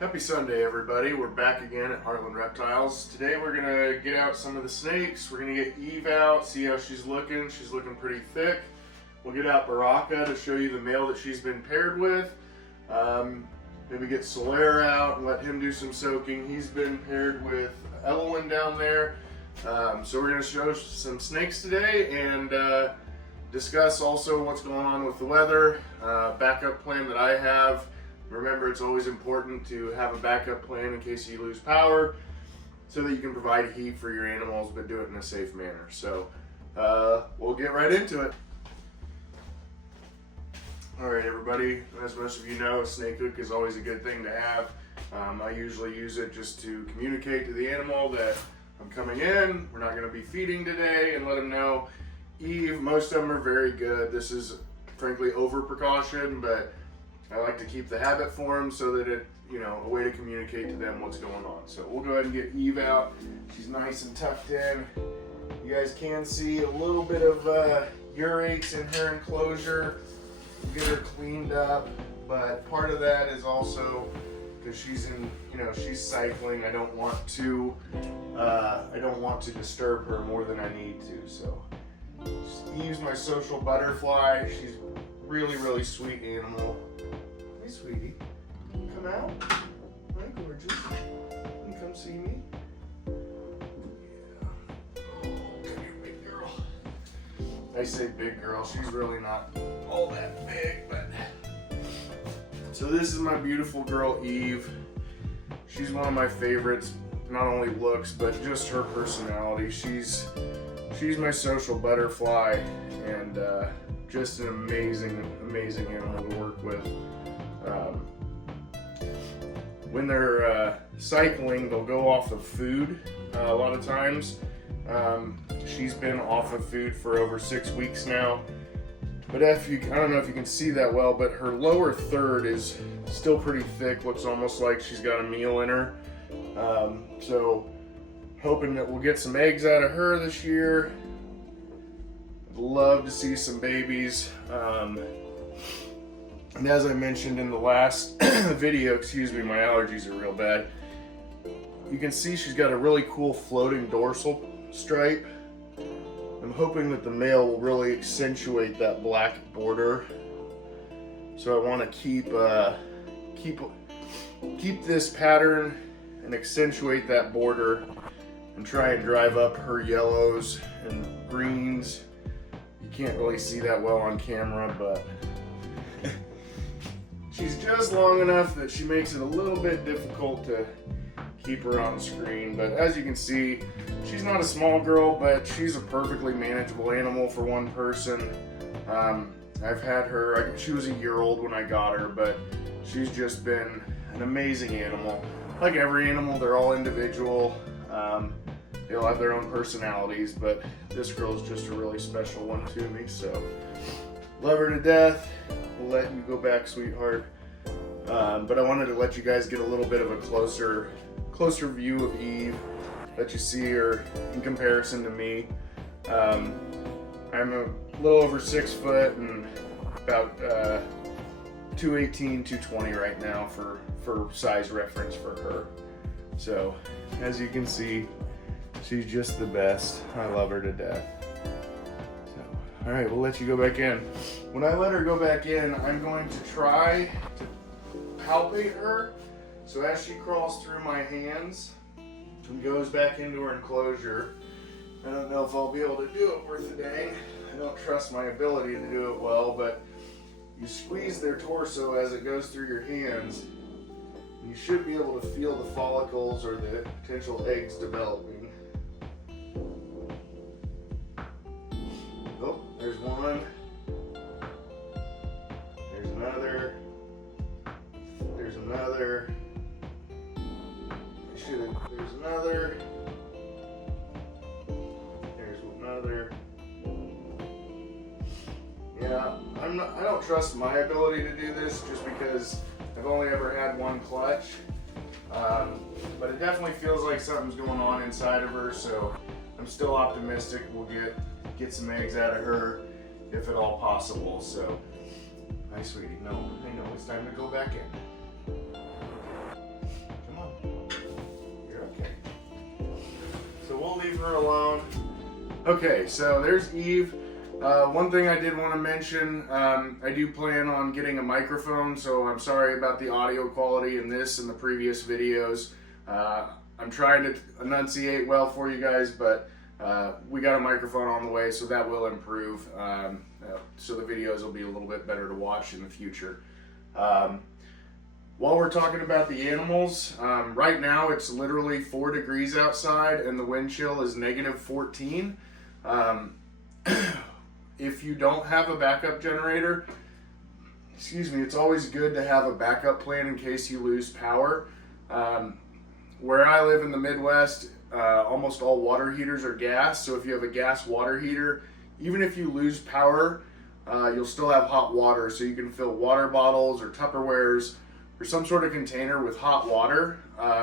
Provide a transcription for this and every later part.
Happy Sunday, everybody. We're back again at Heartland Reptiles. Today we're going to get out some of the snakes. We're going to get Eve out, see how she's looking. She's looking pretty thick. We'll get out Baraka to show you the male that she's been paired with. Maybe get Solaire out and let him do some soaking. He's been paired with Elowen down there. So we're going to show some snakes today and discuss also what's going on with the weather. Backup plan that I have. Remember, it's always important to have a backup plan in case you lose power so that you can provide heat for your animals, but do it in a safe manner. So we'll get right into it. All right, everybody, as most of you know, a snake hook is always a good thing to have. I usually use it just to communicate to the animal that I'm coming in, we're not going to be feeding today, and let them know. Eve, most of them are very good. This is frankly over precaution, but I like to keep the habit formed so that it, a way to communicate to them what's going on. So we'll go ahead and get Eve out. She's nice and tucked in. You guys can see a little bit of urates in her enclosure. We'll get her cleaned up, but part of that is also because she's in, she's cycling. I don't want to disturb her more than I need to. So Eve's my social butterfly. She's really, really sweet animal. Hey, sweetie, come out. Hi, gorgeous. You come see me. Yeah. Oh, come here, big girl. I say big girl. She's really not all that big, but. So this is my beautiful girl, Eve. She's one of my favorites. Not only looks, but just her personality. She's my social butterfly, and just an amazing animal to work with. When they're cycling, they'll go off of food a lot of times. She's been off of food for over 6 weeks now. But I don't know if you can see that well, but her lower third is still pretty thick. Looks almost like she's got a meal in her. So hoping that we'll get some eggs out of her this year. I'd love to see some babies. And as I mentioned in the last video, my allergies are real bad. You can see she's got a really cool floating dorsal stripe. I'm hoping that the male will really accentuate that black border. So I want to keep this pattern and accentuate that border and try and drive up her yellows and greens. You can't really see that well on camera, but she's just long enough that she makes it a little bit difficult to keep her on screen. But as you can see, she's not a small girl, but she's a perfectly manageable animal for one person. I've had her, she was a year old when I got her, but she's just been an amazing animal. Like every animal, they're all individual. They'll have their own personalities, but this girl's just a really special one to me, so love her to death. We'll let you go back, sweetheart. But I wanted to let you guys get a little bit of a closer view of Eve, let you see her in comparison to me. I'm a little over 6 foot and about 218, 220 right now for size reference for her. So as you can see, she's just the best. I love her to death. So, all right, we'll let you go back in. When I let her go back in, I'm going to try to palpate her. So as she crawls through my hands and goes back into her enclosure, I don't know if I'll be able to do it worth a dang. I don't trust my ability to do it well, but you squeeze their torso as it goes through your hands. You should be able to feel the follicles or the potential eggs developing. Oh, there's one. There's another. There's another. There's another. There's another. Yeah, I don't trust my ability to do this just because I've only ever had one clutch. But it definitely feels like something's going on inside of her, so I'm still optimistic we'll get some eggs out of her if at all possible. So, hi sweetie, no, I know it's time to go back in. we'll leave her alone. Okay, so there's Eve. One thing I did want to mention, I do plan on getting a microphone, so I'm sorry about the audio quality in this and the previous videos. I'm trying to enunciate well for you guys, but we got a microphone on the way, so that will improve. So the videos will be a little bit better to watch in the future. While we're talking about the animals, right now it's literally 4 degrees outside and the wind chill is -14. If you don't have a backup generator, excuse me, it's always good to have a backup plan in case you lose power. Where I live in the Midwest, almost all water heaters are gas, so if you have a gas water heater, even if you lose power, you'll still have hot water, so you can fill water bottles or Tupperwares or some sort of container with hot water.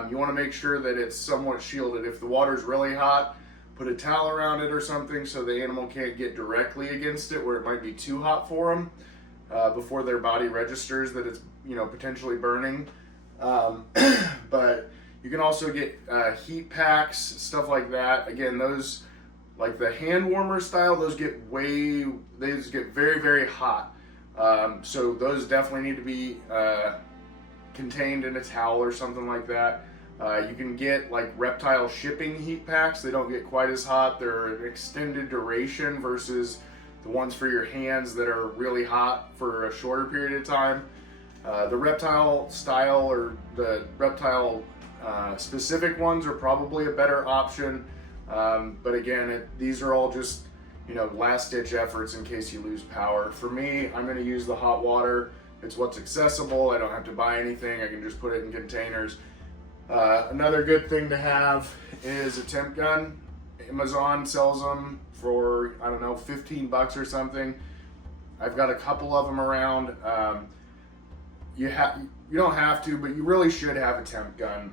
You want to make sure that it's somewhat shielded. If the water's really hot, put a towel around it or something so the animal can't get directly against it where it might be too hot for them before their body registers that it's, you know, potentially burning. But you can also get heat packs, stuff like that. Again, those, like the hand warmer style, those get very, very hot. So those definitely need to be contained in a towel or something like that. You can get like reptile shipping heat packs. They don't get quite as hot. They're an extended duration versus the ones for your hands that are really hot for a shorter period of time. The reptile style or the reptile specific ones are probably a better option. But again, these are all just, you know, last ditch efforts in case you lose power. For me, I'm going to use the hot water. It's what's accessible. I don't have to buy anything. I can just put it in containers. Another good thing to have is a temp gun. Amazon sells them for, I don't know, 15 bucks or something. I've got a couple of them around. You don't have to, but you really should have a temp gun.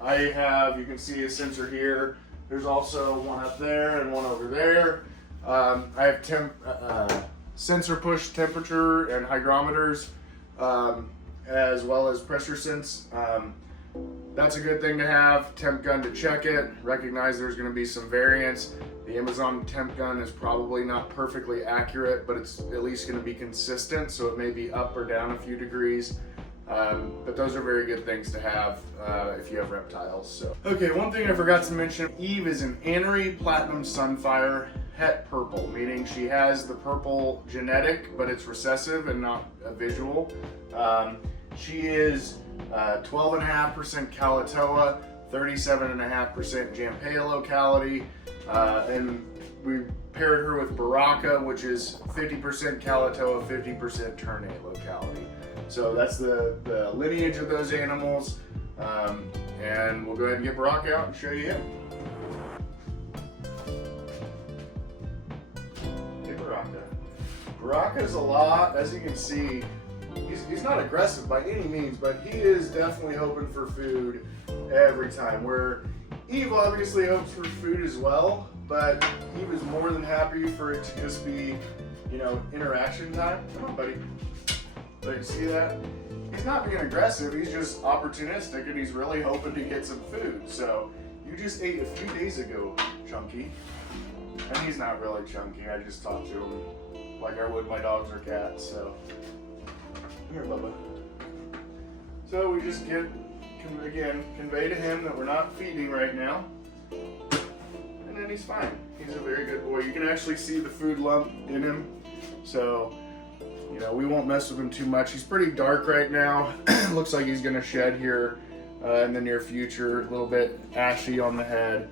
I have, you can see a sensor here. There's also one up there and one over there. I have sensor push temperature and hygrometers, as well as pressure sense. That's a good thing to have. Temp gun to check it. Recognize there's going to be some variance. The Amazon temp gun is probably not perfectly accurate, but it's at least going to be consistent, so it may be up or down a few degrees. But those are very good things to have if you have reptiles. So, okay, one thing I forgot to mention, Eve is an Anery Platinum Sunfire het purple, meaning she has the purple genetic, but it's recessive and not a visual. She is 12.5% Kalatoa, 37.5% Jampea locality, and we paired her with Baraka, which is 50% Kalatoa, 50% Ternate locality. So that's the lineage of those animals, and we'll go ahead and get Baraka out and show you him. Hey Baraka. Baraka's a lot, as you can see, he's not aggressive by any means, but he is definitely hoping for food every time. Where Eve obviously hopes for food as well, but Eve is more than happy for it to just be, you know, interaction time. Come on, buddy. So you see that? He's not being aggressive, he's just opportunistic and he's really hoping to get some food. So you just ate a few days ago, Chunky. And he's not really chunky, I just talk to him like I would my dogs or cats, so. Here, Bubba. So we just convey to him that we're not feeding right now. And then he's fine. He's a very good boy. You can actually see the food lump in him. So, you know, we won't mess with him too much. He's pretty dark right now. Looks like he's gonna shed here in the near future. A little bit ashy on the head.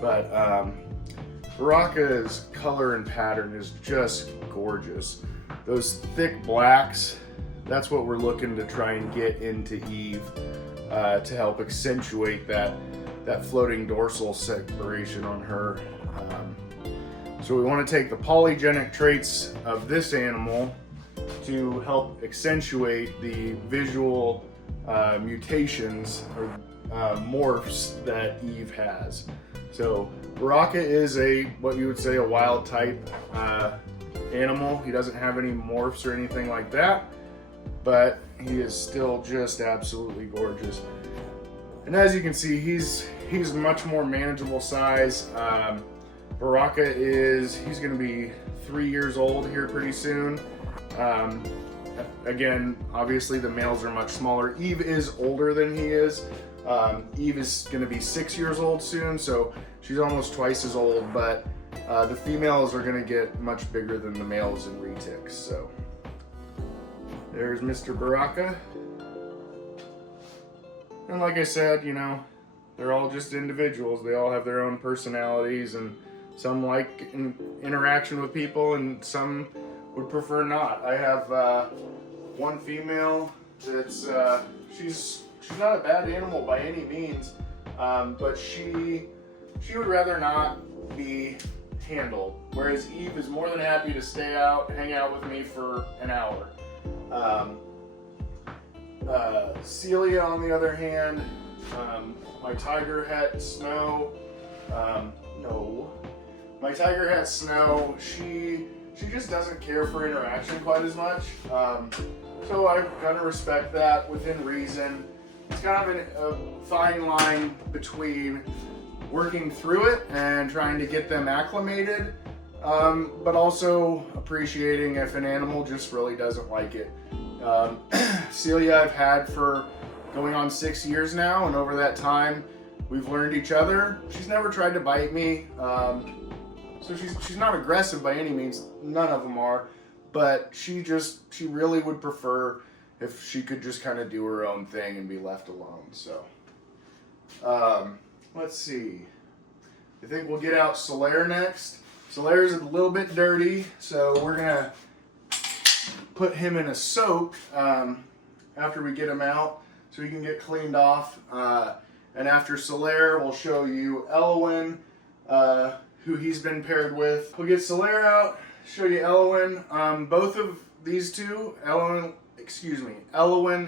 But Baraka's color and pattern is just gorgeous. Those thick blacks, that's what we're looking to try and get into Eve to help accentuate that floating dorsal separation on her. So we want to take the polygenic traits of this animal to help accentuate the visual mutations or morphs that Eve has. So Baraka is what you would say a wild type animal. He doesn't have any morphs or anything like that, but he is still just absolutely gorgeous. And as you can see, he's much more manageable size. Baraka he's going to be 3 years old here pretty soon. Again, obviously the males are much smaller. Eve is older than he is. Eve is going to be 6 years old soon, so she's almost twice as old, but the females are going to get much bigger than the males in retics. So there's Mr. Baraka. And like I said, you know, they're all just individuals. They all have their own personalities, and some like interaction with people and some would prefer not. I have one female that's she's not a bad animal by any means, but she would rather not be handled, whereas Eve is more than happy to stay out, hang out with me for an hour. Celia, on the other hand, my tiger het Snow, my tiger het Snow, she just doesn't care for interaction quite as much. So I kind of respect that within reason. It's kind of a fine line between working through it and trying to get them acclimated, but also appreciating if an animal just really doesn't like it. Celia I've had for going on 6 years now, and over that time we've learned each other. She's never tried to bite me, so she's not aggressive by any means. None of them are, but she really would prefer if she could just kind of do her own thing and be left alone. So let's see, I think we'll get out Solaire next. Solaire's a little bit dirty, so we're gonna put him in a soak after we get him out so he can get cleaned off. And after Solaire, we'll show you Elowen, who he's been paired with. We'll get Solaire out, show you Elowen. Both of these two, Elowen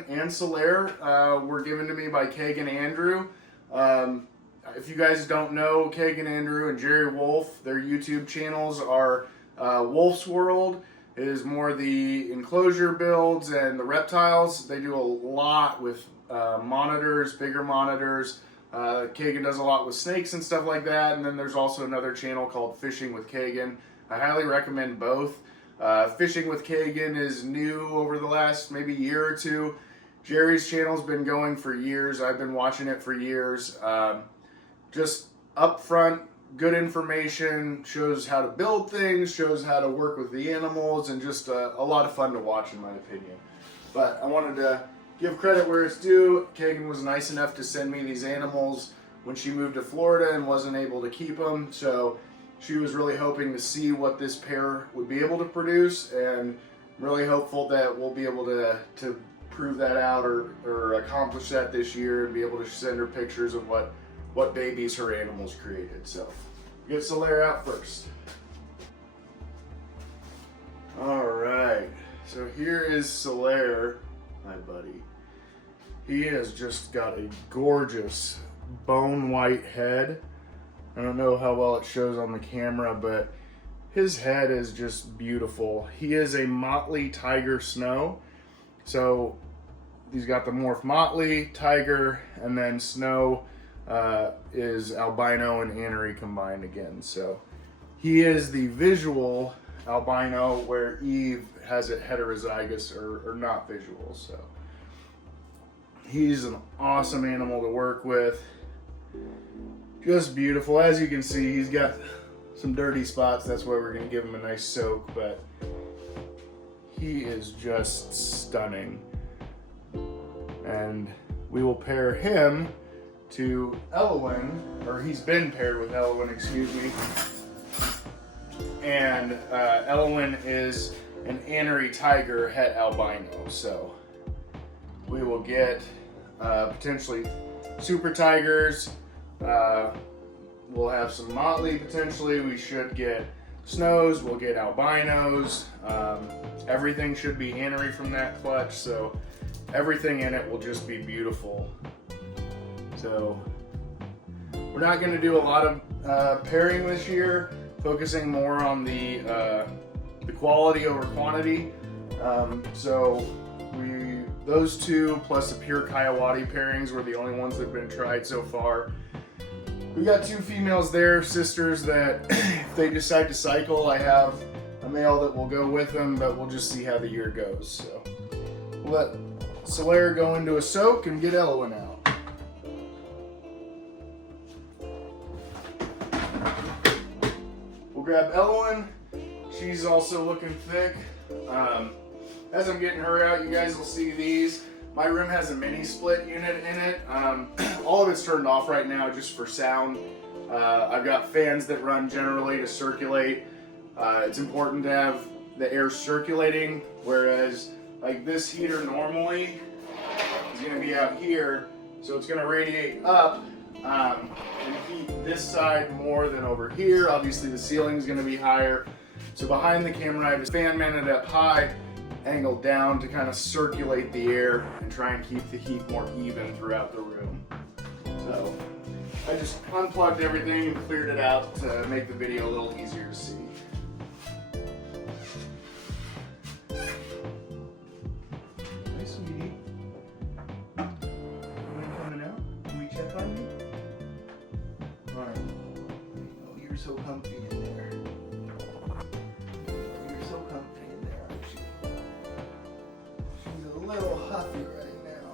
and Solaire, were given to me by Kagan Andrew. If you guys don't know, Kagan Andrew and Jerry Wolf, their YouTube channels are Wolf's World is more the enclosure builds and the reptiles. They do a lot with monitors, bigger monitors. Kagan does a lot with snakes and stuff like that. And then there's also another channel called Fishing with Kagan. I highly recommend both. Fishing with Kagan is new over the last maybe year or two. Jerry's channel's been going for years. I've been watching it for years. Just upfront, good information, shows how to build things, shows how to work with the animals, and just a lot of fun to watch in my opinion. But I wanted to give credit where it's due. Kagan was nice enough to send me these animals when she moved to Florida and wasn't able to keep them, so she was really hoping to see what this pair would be able to produce, and really hopeful that we'll be able to prove that out or accomplish that this year and be able to send her pictures of what babies her animals created. So get Solaire out first. Alright, so here is Solaire, my buddy. He has just got a gorgeous bone white head. I don't know how well it shows on the camera, but his head is just beautiful. He is a Motely Tiger Snow. So he's got the morph Motely Tiger, and then Snow is albino and Anery combined again. So he is the visual albino, where Eve has it heterozygous or not visual. So he's an awesome animal to work with. Just beautiful. As you can see, he's got some dirty spots. That's why we're going to give him a nice soak, but he is just stunning. And we will pair him to Elowen, or he's been paired with Elowen, excuse me. And Elowen is an Anery Tiger het albino. So we will get potentially Super Tigers. We'll have some Motely potentially. We should get Snows. We'll get albinos. Everything should be Anery from that clutch. So everything in it will just be beautiful. So we're not going to do a lot of pairing this year, focusing more on the quality over quantity. So those two plus the pure Coyote pairings were the only ones that have been tried so far. We got 2 females there, sisters, that if they decide to cycle, I have a male that will go with them, but we'll just see how the year goes. So we'll let Solaire go into a soak and get Elowen out. We'll grab Elowen. She's also looking thick. As I'm getting her out, you guys will see these. My room has a mini split unit in it. All of it's turned off right now just for sound. I've got fans that run generally to circulate. It's important to have the air circulating, whereas like this heater normally is going to be out here, so it's going to radiate up and heat this side more than over here. Obviously the ceiling is going to be higher. So behind the camera I have this fan mounted up high, angled down to kind of circulate the air and try and keep the heat more even throughout the room. So I just unplugged everything and cleared it out to make the video a little easier to see. Hi, sweetie. You coming out? Can we check on you? Alright. Oh, you're so comfy in there. You're so comfy in there, aren't you? She's a little huffy right now.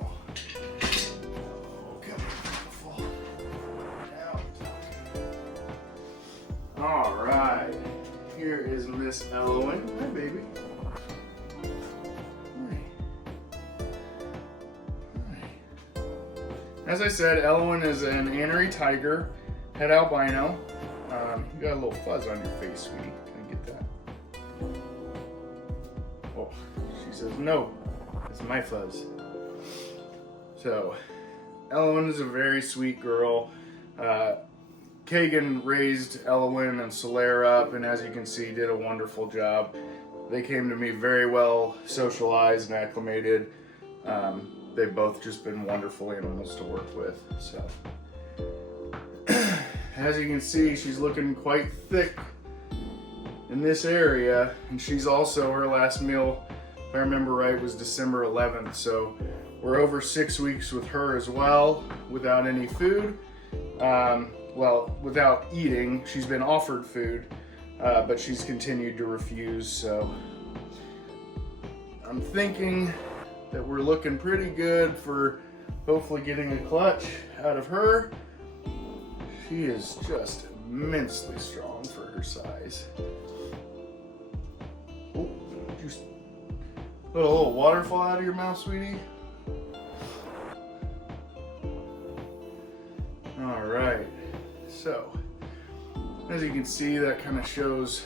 Oh, come here, beautiful. Now. Alright. Here is Miss Elowen. Hi, baby. As I said, Elowen is an Anery Tiger, head albino. You got a little fuzz on your face, sweetie. Can I get that? Oh, she says no. It's my fuzz. So, Elowen is a very sweet girl. Kagan raised Elowen and Solaire up, and as you can see, did a wonderful job. They came to me very well socialized and acclimated. They've both just been wonderful animals to work with. So, as you can see, she's looking quite thick in this area, and she's also, her last meal, if I remember right, was December 11th. So we're over 6 weeks with her as well, without any food. Well, without eating. She's been offered food, but she's continued to refuse. So I'm thinking that we're looking pretty good for hopefully getting a clutch out of her. She is just immensely strong for her size. Oh, just let a little water fall out of your mouth, sweetie. All right, so as you can see, that kind of shows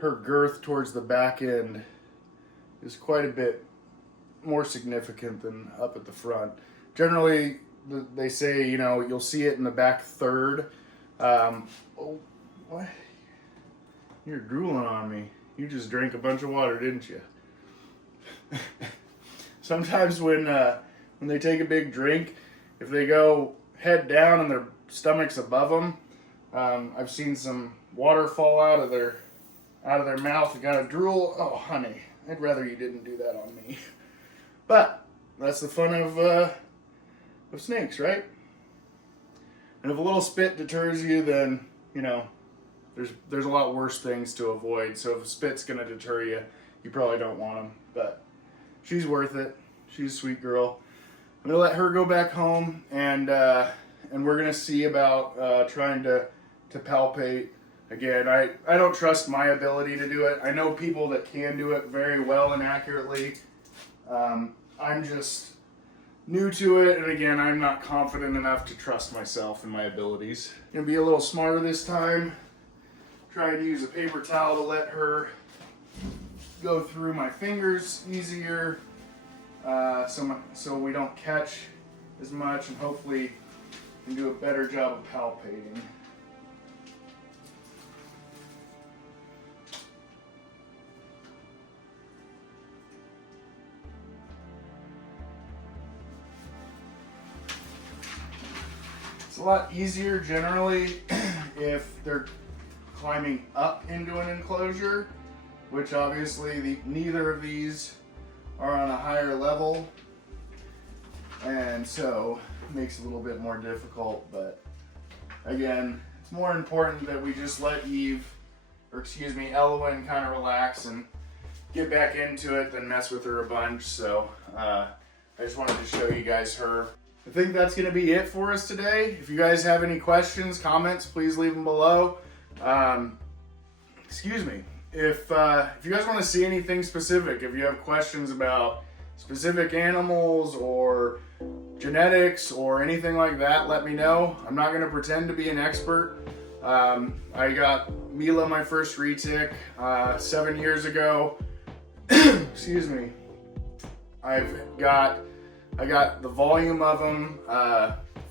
her girth towards the back end is quite a bit more significant than up at the front. Generally, they say, you know, you'll see it in the back third. Oh, what? You're drooling on me. You just drank a bunch of water, didn't you? Sometimes when they take a big drink, if they go head down and their stomach's above them, I've seen some water fall out of their mouth and kind of drool. Oh, honey, I'd rather you didn't do that on me. But that's the fun of snakes, right? And if a little spit deters you, then, you know, there's a lot worse things to avoid. So if a spit's gonna deter you, you probably don't want them. But she's worth it. She's a sweet girl. I'm gonna let her go back home, and we're gonna see about trying to palpate. Again, I don't trust my ability to do it. I know people that can do it very well and accurately. I'm just new to it, and again, I'm not confident enough to trust myself and my abilities. I'm gonna be a little smarter this time. Try to use a paper towel to let her go through my fingers easier, so we don't catch as much, and hopefully can do a better job of palpating. It's a lot easier generally if they're climbing up into an enclosure, which obviously neither of these are on a higher level, and so it makes it a little bit more difficult. But again, it's more important that we just let Elowen kind of relax and get back into it than mess with her a bunch. So I just wanted to show you guys her. I think that's going to be it for us today. If you guys have any questions, comments, please leave them below. If you guys want to see anything specific, if you have questions about specific animals or genetics or anything like that, let me know. I'm not going to pretend to be an expert. I got Mila, my first retic, 7 years ago. Excuse me. I got the volume of them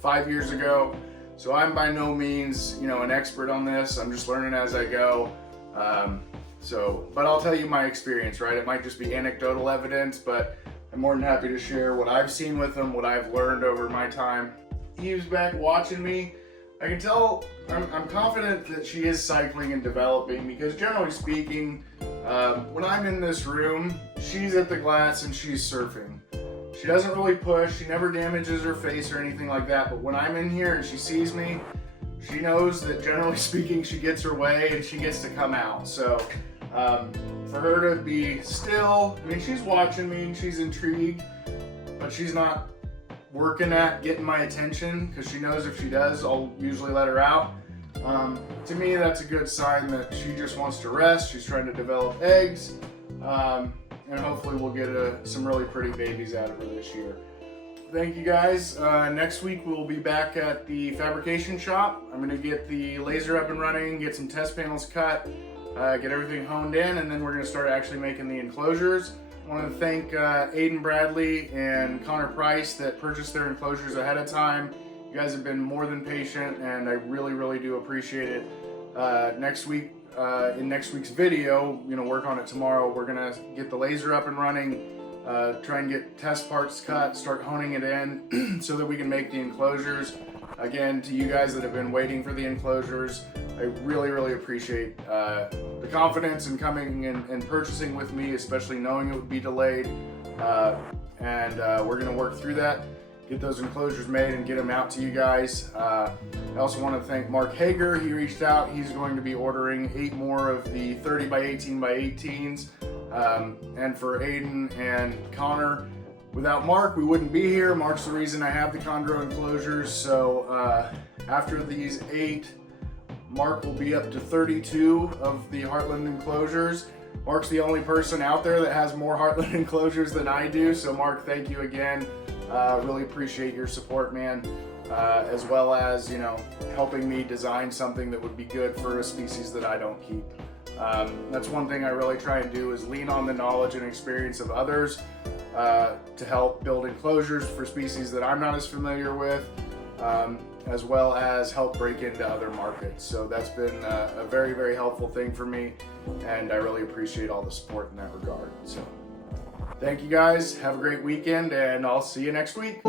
5 years ago, so I'm by no means, an expert on this. I'm just learning as I go. But I'll tell you my experience, right? It might just be anecdotal evidence, but I'm more than happy to share what I've seen with them, what I've learned over my time. Eve's back watching me. I can tell, I'm confident that she is cycling and developing, because generally speaking, when I'm in this room, she's at the glass and she's surfing. She doesn't really push, she never damages her face or anything like that, but when I'm in here and she sees me, she knows that generally speaking she gets her way and she gets to come out. So for her to be still, she's watching me and she's intrigued, but she's not working at getting my attention, because she knows if she does, I'll usually let her out. To me, that's a good sign that she just wants to rest. She's trying to develop eggs, and hopefully we'll get some really pretty babies out of her this year. Thank you guys. Next week we'll be back at the fabrication shop. I'm going to get the laser up and running, get some test panels cut, get everything honed in, and then we're going to start actually making the enclosures. I want to thank Aiden Bradley and Connor Price that purchased their enclosures ahead of time. You guys have been more than patient, and I really, really do appreciate it. Next week, in next week's video, work on it tomorrow. We're gonna get the laser up and running, try and get test parts cut, start honing it in so that we can make the enclosures. Again, to you guys that have been waiting for the enclosures, I really, really appreciate the confidence in coming and purchasing with me, especially knowing it would be delayed. We're gonna work through that, get those enclosures made and get them out to you guys. I also want to thank Mark Hager. He reached out. He's going to be ordering 8 more of the 30 by 18 by 18s. And for Aiden and Connor, without Mark, we wouldn't be here. Mark's the reason I have the chondro enclosures. So after these 8, Mark will be up to 32 of the Heartland enclosures. Mark's the only person out there that has more Heartland enclosures than I do. So Mark, thank you again. Really appreciate your support, man. As well as, helping me design something that would be good for a species that I don't keep. That's one thing I really try and do, is lean on the knowledge and experience of others to help build enclosures for species that I'm not as familiar with, as well as help break into other markets. So that's been a very, very helpful thing for me, and I really appreciate all the support in that regard. So thank you guys, have a great weekend, and I'll see you next week.